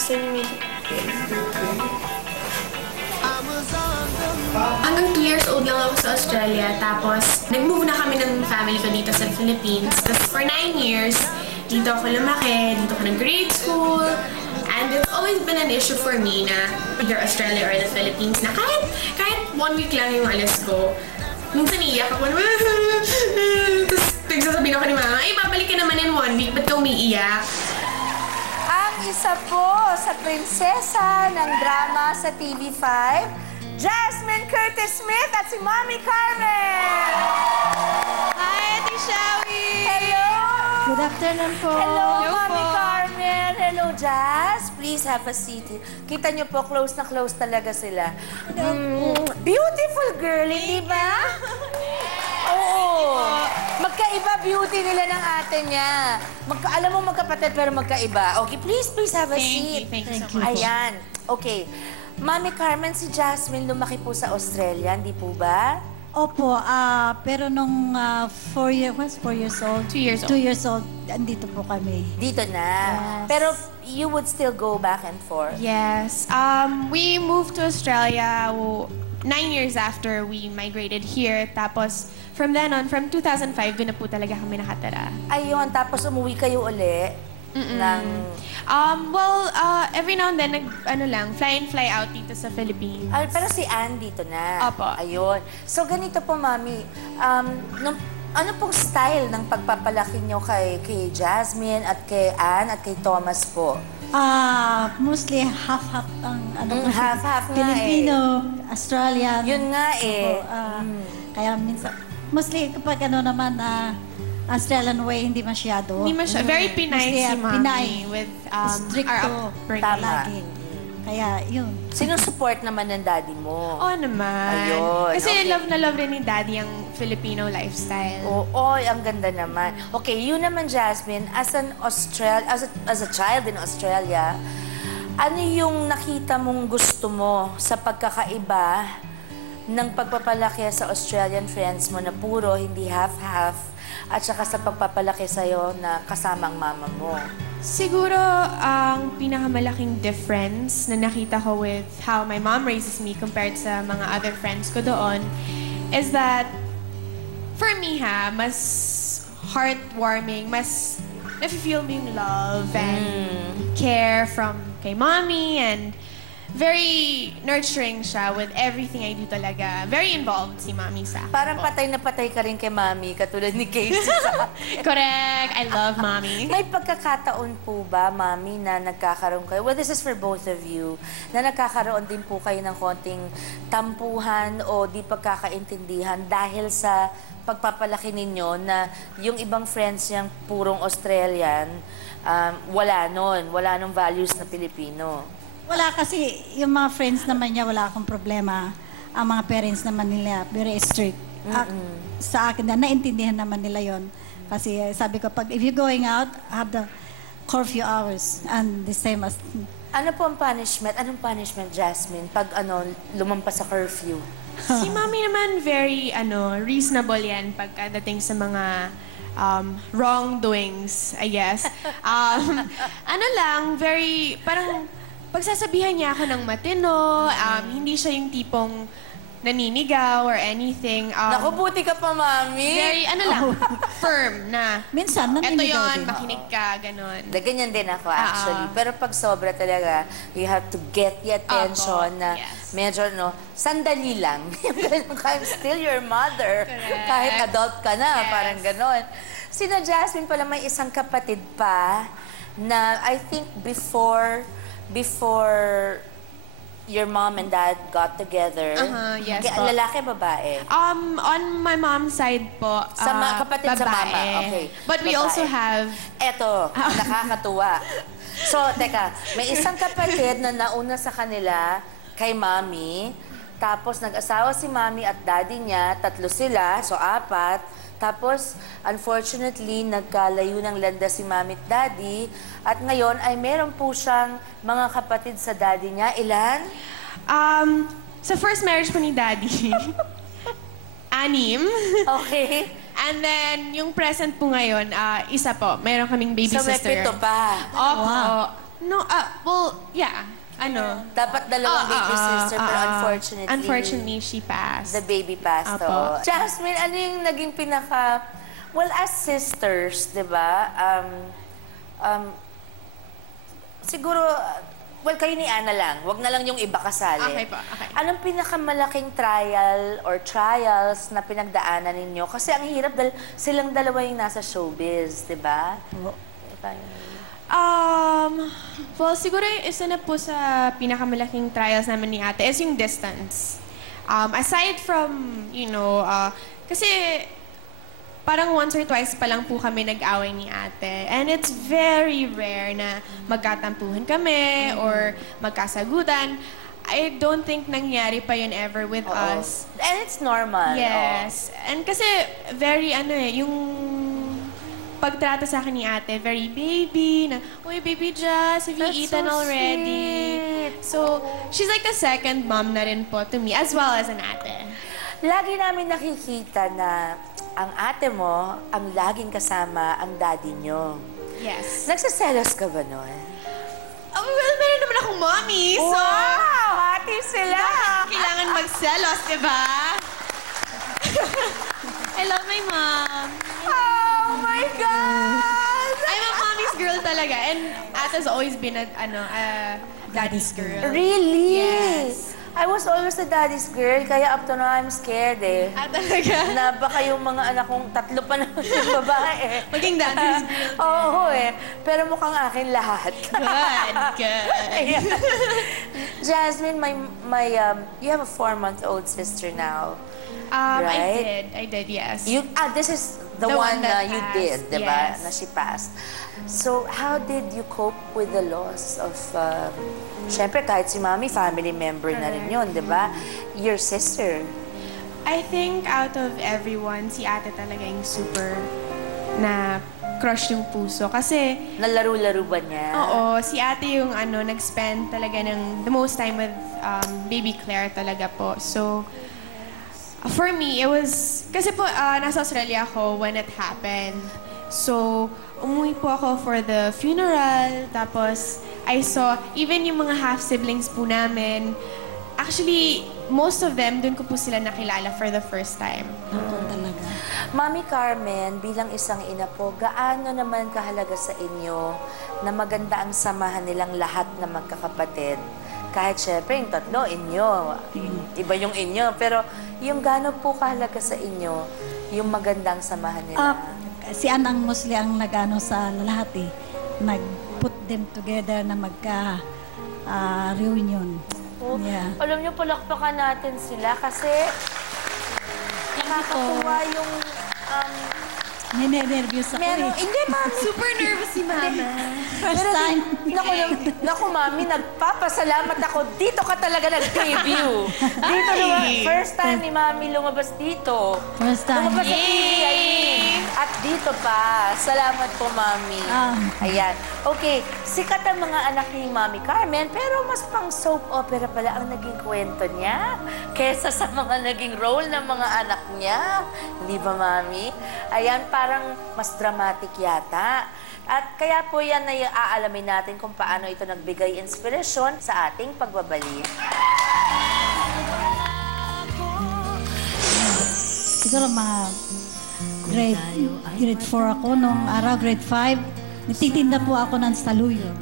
first time you made it? Hanggang 2 years old lang ako sa Australia, tapos nag-move na kami ng family ko dito sa Philippines. Tapos for 9 years, dito ako lumaki, dito ako nag-grade school. And it's always been an issue for me na either Australia or the Philippines na kahit 1 week lang yung alis ko, minsan iiyak ako. Tapos nagsasabihin ako ni Mama, ay, babalik ka naman in 1 week, ba't ka umiiyak? Ang isa po sa prinsesa ng drama sa TV5, Jasmine Curtis Smith at si Mommy Carmen! Hi, Ate Shawi! Hello! Good afternoon po. Hello, Mommy Carmen! Hello, Jazz! Please have a seat. Kita niyo po, close na close talaga sila. Beautiful girl, hindi ba? Oo. Magkaiba beauty nila ng ate niya. Alam mo magkapatid pero magkaiba. Okay, please have a seat. Thank you so much. Ayan. Okay. Mami Carmen, si Jasmine lumaki po sa Australia, hindi po ba? Opo, pero nung 4 years old? 2 years old. 2 years old, andito po kami. Dito na. Yes. Pero you would still go back and forth? Yes. We moved to Australia 9 years after we migrated here. Tapos, from then on, from 2005, doon na po talaga kami nakatira. Ayun, tapos umuwi kayo uli ng... Every now and then, fly in, fly out dito sa Philippines. pero si Anne dito na. Opo. Ayun. So, ganito po, Mami. Ano pong style ng pagpapalaki nyo kay Jasmine at kay Anne at kay Thomas po? Mostly half-half ang half-half nga Filipino, Australian. Yun nga eh. Kaya minsan, mostly kapag Australian way, hindi masyado. Hindi masyado. Very Pinay Mostly, si Mami Pinay. with Stricto. our upbringing. Tama. Lagi. Kaya, yun. Sinusupport naman ng daddy mo? Oo naman. Ayun, Kasi okay. love na love rin ni Daddy ang Filipino lifestyle. Oo, ang ganda naman. Okay, yun naman, Jasmine, as a child in Australia, ano yung nakita mong gusto mo sa pagkakaiba ng pagpapalaki sa Australian friends mo na puro, hindi half-half, at saka sa pagpapalaki sa'yo na kasama ang mama mo? Siguro, ang pinakamalaking difference na nakita ko with how my mom raises me compared sa mga other friends ko doon is that, for me mas heartwarming, mas nafe-feel mo yung love and care from kay mommy, and very nurturing siya with everything I do talaga. Very involved si Mami sa akin. Parang patay na patay ka rin kay Mami, katulad ni Casey. Correct. I love Mami. May pagkakataon po ba, Mami, na nagkakaroon kayo, well, this is for both of you, na nagkakaroon din po kayo ng konting tampuhan o di pagkakaintindihan dahil sa pagpapalaki ninyo na yung ibang friends niyang purong Australian, wala nung values na Pilipino? Wala kasi, yung mga friends naman niya, wala akong problema. Ang mga parents naman nila, very strict. Sa akin, naintindihan naman nila yon. Kasi sabi ko, if you're going out, have the curfew hours. And the same as... Ano po ang punishment? Anong punishment, Jasmine, pag lumampas sa curfew? Si Mami naman very reasonable yan pagkadating sa mga wrongdoings, I guess. Very, parang pagsasabihan niya ako ng matino, hindi siya yung tipong naninigaw or anything. Naku, buti ka pa, Mami. Very, firm na. Minsan, Eto naninigaw yun, din. makinig ka, ganon. Ganyan din ako, actually. Pero pag sobra talaga, you have to get the attention na yes. medyo, sandali lang. I'm still your mother. Correct. Kahit adult ka na, Yes. parang ganon. Sina Jasmine pala, may isang kapatid pa na I think before your mom and dad got together. Yes Kaya po. lalaki, babae? On my mom's side po, Sa kapatid sa babae. mama. Okay. But we Babae. also have... Eto, nakakatuwa. So, teka, may isang kapatid na nauna sa kanila kay Mami. Tapos, nag-asawa si Mami at daddy niya. 3 sila, so 4. Tapos, unfortunately, nagkalayo ng landas si Mami at Daddy. At ngayon ay meron po siyang mga kapatid sa daddy niya. Ilan? Sa first marriage po ni Daddy, 6. Okay. And then, yung present po ngayon, isa po. Mayroon kaming baby So, may sister. 7 pa. Opo. No, well, yeah. Ano? Dapat dalawang baby sister, pero unfortunately, she passed. the baby passed. Apo. Oh. Jasmine, ano yung naging pinaka... Well, as sisters, di ba? Siguro, well, kayo ni Ana lang. Wag na lang yung iba kasali. Okay po, okay. Anong pinakamalaking trial or trials na pinagdaanan ninyo? Kasi ang hirap dahil silang dalawa yung nasa showbiz, di ba? Well, siguro yung isa na po sa pinakamalaking trials naman ni ate is yung distance. Aside from, kasi parang once or twice pa lang po kami nag-away ni ate. And it's very rare na magkatampuhan kami or magkasagutan. I don't think nangyari pa yun ever with us. And it's normal. Yes. And kasi very yung pagtrato sa akin ni ate, very baby, na, uy, baby Jazz, have you That's eaten so already? sweet. So, she's like a second mom na rin po to me, as well as an ate. Lagi namin nakikita na ang ate mo, ang laging kasama ang daddy nyo. Yes. Nagsiselos ka ba nun? Oh, well, meron naman akong mommy, so... Wow! Hati sila! Kailangan magselos, di ba? I love my mom. Oh my God! I'm a mommy's girl talaga. And Ata's always been a daddy's girl. Really? Yes. I was always a daddy's girl, kaya up to now I'm scared eh. Talaga? Na baka yung mga anak kong tatlo pa naman yung babae. Maging daddy's girl. Oo eh. Pero mukhang akin lahat. Good. Ayan. Jasmine, you have a 4-month-old sister now. Right? I did, yes. This is the The one one that na you passed, did, di ba? yes. Na she passed. So, how did you cope with the loss of, syempre kahit si Mami, family member na rin yun, di ba? Your sister. I think out of everyone, si ate talaga yung super na crush yung puso. Kasi, Nalaro-laro ba niya? oo, si ate yung nag-spend talaga ng the most time with baby Claire talaga po. So, for me, it was... Kasi po, nasa Australia ako when it happened. So, umuwi po ako for the funeral. Tapos, I saw, even yung mga half-siblings po namin, actually, most of them, dun ko po sila nakilala for the first time. Oo, talaga. Mami Carmen, bilang isang ina po, gaano naman kahalaga sa inyo na maganda ang samahan nilang lahat na magkakapatid? Kahit syempre, yung tatlo, inyo. Iba yung inyo. Pero yung gaano po kahalaga sa inyo, yung magandang samahan nila? Si Anang mostly ang nag-ano sa lahat eh. Nag-put them together na magka-reunion. Yeah. Alam niyo, palakpakan natin sila kasi nakakatuwa yung... Nene-nervous ako eh. Hindi, Mami. Super nervous si Mama. First time. Naku, Mami, nagpapasalamat ako. Dito ka talaga nag-debut. Dito first time ni Mami lumabas dito. First time. Lumabas sa TV, I mean. At dito pa. Salamat po, Mami. Ayan. Okay, sikat ang mga anak ni Mami Carmen, pero mas pang soap opera pala ang naging kwento niya kesa sa mga naging role ng mga anak niya. Hindi ba, Mami? Ayan, parang mas dramatic yata. At kaya po yan na aalamin natin kung paano ito nagbigay inspirasyon sa ating pagbabalik. Siguro mga grade 4 ako. Nung araw, grade 5, nagtitinda po ako ng saluyot.